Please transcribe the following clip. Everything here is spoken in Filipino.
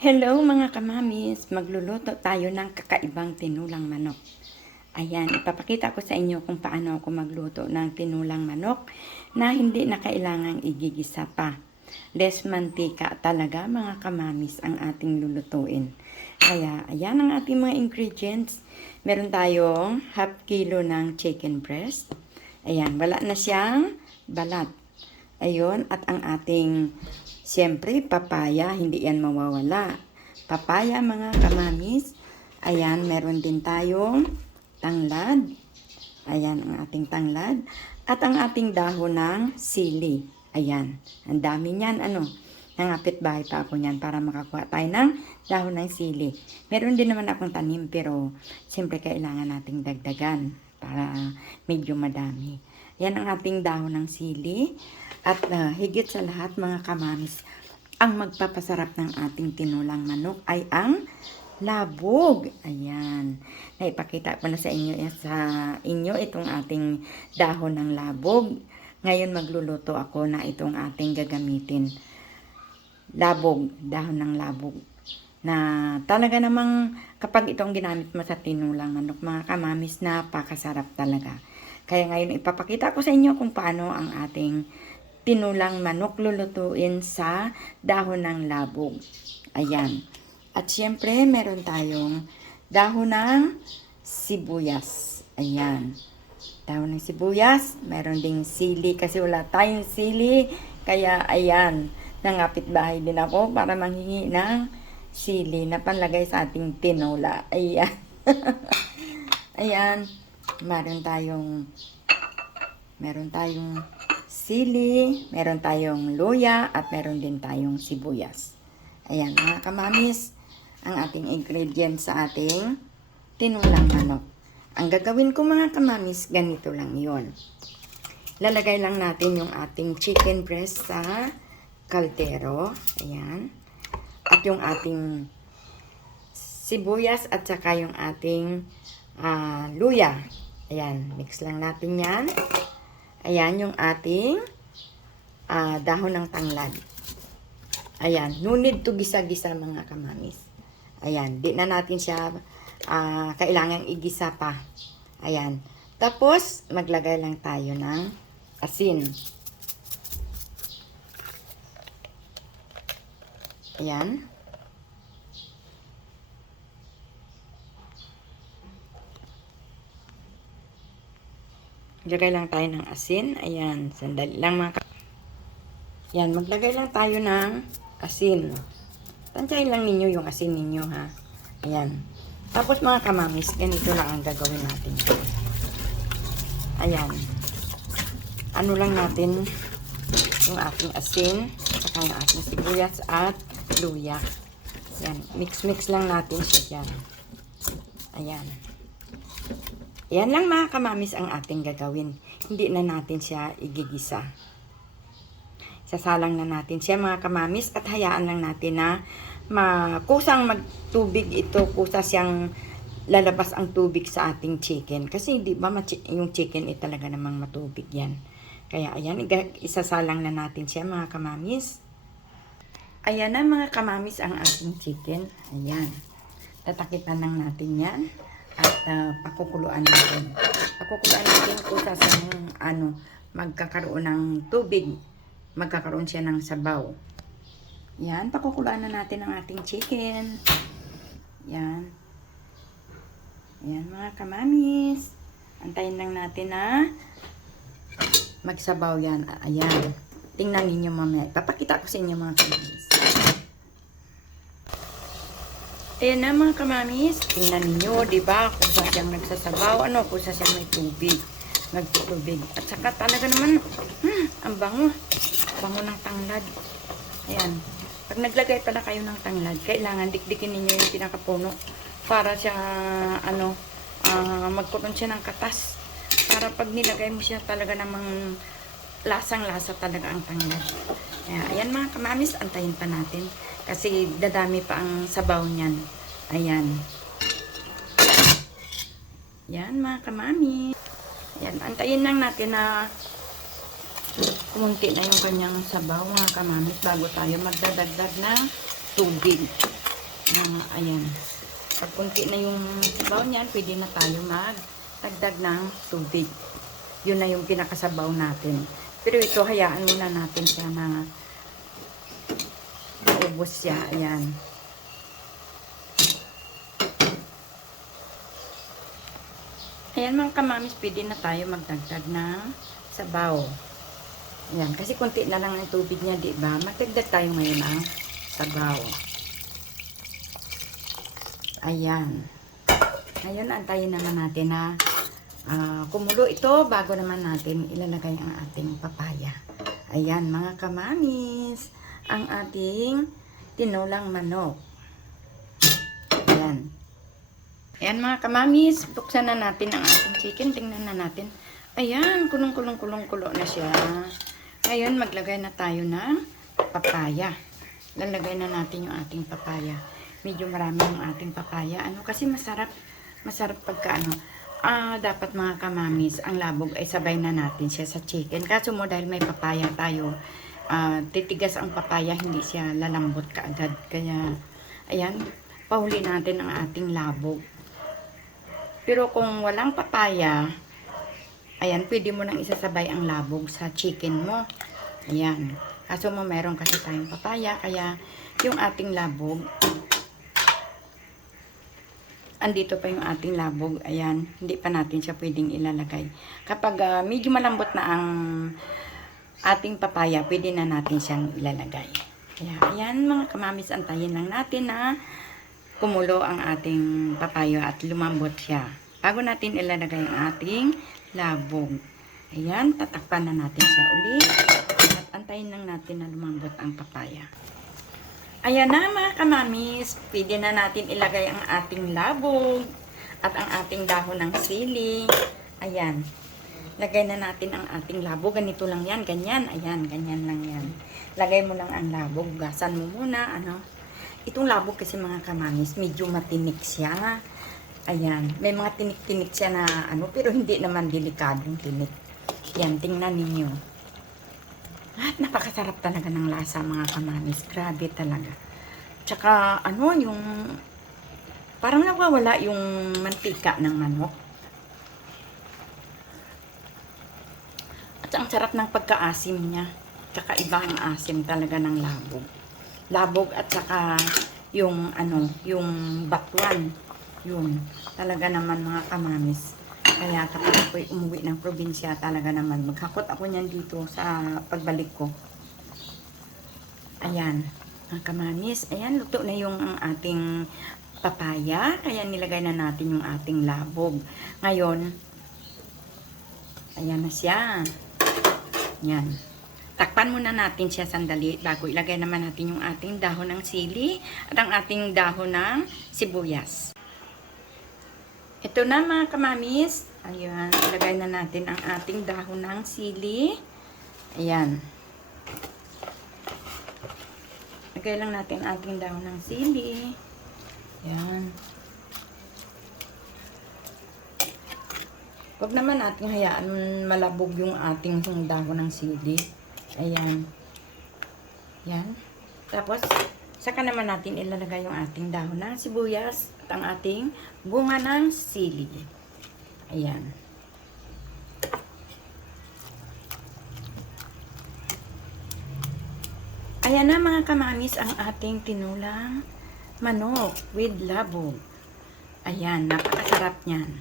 Hello mga kamamis, magluluto tayo ng kakaibang tinulang manok. Ayan, ipapakita ko sa inyo kung paano ako magluto ng tinulang manok na hindi na kailangang igigisa pa. Less mantika talaga mga kamamis ang ating lulutuin. Kaya ayan ang ating mga ingredients. Meron tayong half kilo ng chicken breast. Ayan, wala na siyang balat. Ayun, at ang ating siyempre, papaya, hindi yan mawawala. Papaya, mga kamamis. Ayan, meron din tayong tanglad. Ayan, ang ating tanglad. At ang ating dahon ng sili. Ayan, ang dami niyan, nangapit bahay pa ako niyan para makakuha tayo ng dahon ng sili. Meron din naman akong tanim, pero siyempre kailangan nating dagdagan para medyo madami. Yan ang ating dahon ng sili. At higit sa lahat mga kamamis, ang magpapasarap ng ating tinulang manok ay ang labog. Ayan. Naipakita ko na sa inyo itong ating dahon ng labog. Ngayon magluluto ako na itong ating gagamitin. Labog, dahon ng labog. Na talaga namang kapag itong ginamit mo sa tinulang manok mga kamamis, napakasarap talaga. Kaya ngayon ipapakita ko sa inyo kung paano ang ating tinulang manok lulutuin sa dahon ng labog. Ayan. At syempre, meron tayong dahon ng sibuyas. Ayan. Dahon ng sibuyas. Meron ding sili kasi wala tayong sili. Kaya ayan, nangapit bahay din ako para manghingi ng sili na panlagay sa ating tinola. Ayan. Ayan. Meron tayong sili, meron tayong luya, at meron din tayong sibuyas. Ayan, mga kamamis, ang ating ingredients sa ating tinulang manok. Ang gagawin ko mga kamamis, ganito lang yon. Lalagay lang natin yung ating chicken breast sa kaldero. Ayan. At yung ating sibuyas at saka yung ating luya. Ayan, mix lang natin yan. Ayan yung ating dahon ng tanglad. Ayan, no need to gisa-gisa mga kamamis. Ayan, di na natin siya kailangang igisa pa. Ayan. Tapos, maglagay lang tayo ng asin. Ayan. Maglagay lang tayo ng asin. Ayan, sandali lang mga Ayan, maglagay lang tayo ng asin. Tansyahin lang ninyo yung asin ninyo ha. Ayan. Tapos mga kamamis, ganito lang ang gagawin natin. Ayan. Ano lang natin yung ating asin, saka yung ating sibuyas at luya. Ayan, mix-mix lang natin siya dyan. Ayan. Yan lang mga kamamis ang ating gagawin. Hindi na natin siya igigisa. Sasalang na natin siya mga kamamis at hayaan lang natin na kusang magtubig ito, kusa siyang lalabas ang tubig sa ating chicken. Kasi di ba yung chicken talaga namang matubig yan. Kaya ayan, isasalang na natin siya mga kamamis. Ayan na mga kamamis ang ating chicken. Ayan. Tatakipan lang natin yan. At pakukuluan natin. Pakukuluan natin kung saan magkakaroon ng tubig. Magkakaroon siya ng sabaw. Yan, pakukuluan na natin ang ating chicken. Yan. Yan mga kamamis. Antayin lang natin na magsabaw yan. Ayan. Tingnan ninyo mamaya. Papakita ko sa inyo mga kamamis. Ayan na mga kamamis, tingnan ninyo, di ba? Kung saan siyang nagsasabaw, kung saan siyang may tubig, nagtutubig. At saka talaga naman, ang bango. Bango ng tanglad. Ayan. Pag naglagay pala kayo ng tanglad, kailangan dikdikin ninyo yung pinakapuno para siya, magkaroon siya ng katas. Para pag nilagay mo siya talaga namang lasang-lasa talaga ang tanglad. Ayan mga kamamis, antayin pa natin. Kasi dadami pa ang sabaw niyan. Ayan. Yan mga kamamis. Ayan, antayin lang natin na kumunti na yung kanyang sabaw mga kamamis bago tayo magdadagdag na tubig. Ayan. Pag kunti na yung sabaw niyan, pwede na tayo magdagdag ng tubig. Yun na yung pinakasabaw natin. Pero ito, hayaan muna natin siya na maubos siya. Ayan. Ayan mga kamamis, pwede na tayo magdagdag ng sabaw. Ayan, kasi konti na lang ang tubig niya, di ba? Magdagdag tayo ngayon ng sabaw. Ayan. Ngayon, antayin naman natin na kumulo ito bago naman natin ilalagay ang ating papaya. Ayan mga kamamis, ang ating tinulang manok. Ayan. Ayan mga kamamis, buksan na natin ang ating chicken. Tingnan na natin. Ayan, kulong-kulong-kulo na siya. Ngayon, maglagay na tayo ng papaya. Lalagay na natin yung ating papaya. Medyo marami yung ating papaya. Kasi masarap pagka dapat mga kamamis, ang labog ay sabay na natin siya sa chicken. Kaso mo dahil may papaya tayo, titigas ang papaya, hindi siya lalambot kaagad. Kaya, ayan, pahuli natin ang ating labog. Pero kung walang papaya, ayan, pwede mo nang isasabay ang labog sa chicken mo. Ayan. Kaso mo meron kasi tayong papaya, kaya yung ating labog, andito pa yung ating labog. Ayan, hindi pa natin siya pwedeng ilalagay. Kapag medyo malambot na ang ating papaya, pwede na natin siyang ilalagay. Kaya, ayan mga kamamis, antayin lang natin na kumulo ang ating papaya at lumambot siya. Bago natin ilalagay ang ating labog. Ayan, tatakpan na natin siya ulit. At antayin lang natin na lumambot ang papaya. Ayan na mga kamamis, pwede na natin ilagay ang ating labog at ang ating dahon ng sili. Ayan, lagay na natin ang ating labog. Ganito lang yan, ganyan. Ayan, ganyan lang yan. Lagay mo lang ang labog, gasan mo muna. Itong labog kasi mga kamamis, medyo matinik siya. Ayan, may mga tinik-tinik siya na pero hindi naman delikadong tinik. Yan, tingnan ninyo. At napakasarap talaga ng lasa mga kamamis. Grabe talaga. Tsaka yung parang nawawala yung mantika ng manok. At ang sarap ng pagkaasim niya. Tsaka iba ang asim talaga ng labog. Labog at saka yung yung batuan. Yun. Talaga naman mga kamamis. Kaya kapag ako'y umuwi ng probinsya, talaga naman, maghakot ako niyan dito sa pagbalik ko. Ayan, mga kamamis. Ayan, luto na yung ating papaya. Kaya nilagay na natin yung ating labog. Ngayon, ayan na siya. Ayan. Takpan muna natin siya sandali bago ilagay naman natin yung ating dahon ng sili at ang ating dahon ng sibuyas. Ito na mga kamamis. Ayan, ilagay na natin ang ating dahon ng sili. Ayan. Lagay lang natin ang ating dahon ng sili. Ayan. Huwag naman natin hayaan malabog yung ating dahon ng sili. Ayan. Ayan. Tapos, saka naman natin ilalagay yung ating dahon ng sibuyas at ang ating bunga ng sili. Ayan. Ayan na mga kamamis ang ating tinulang manok with labog. Ayan, napakasarap niyan.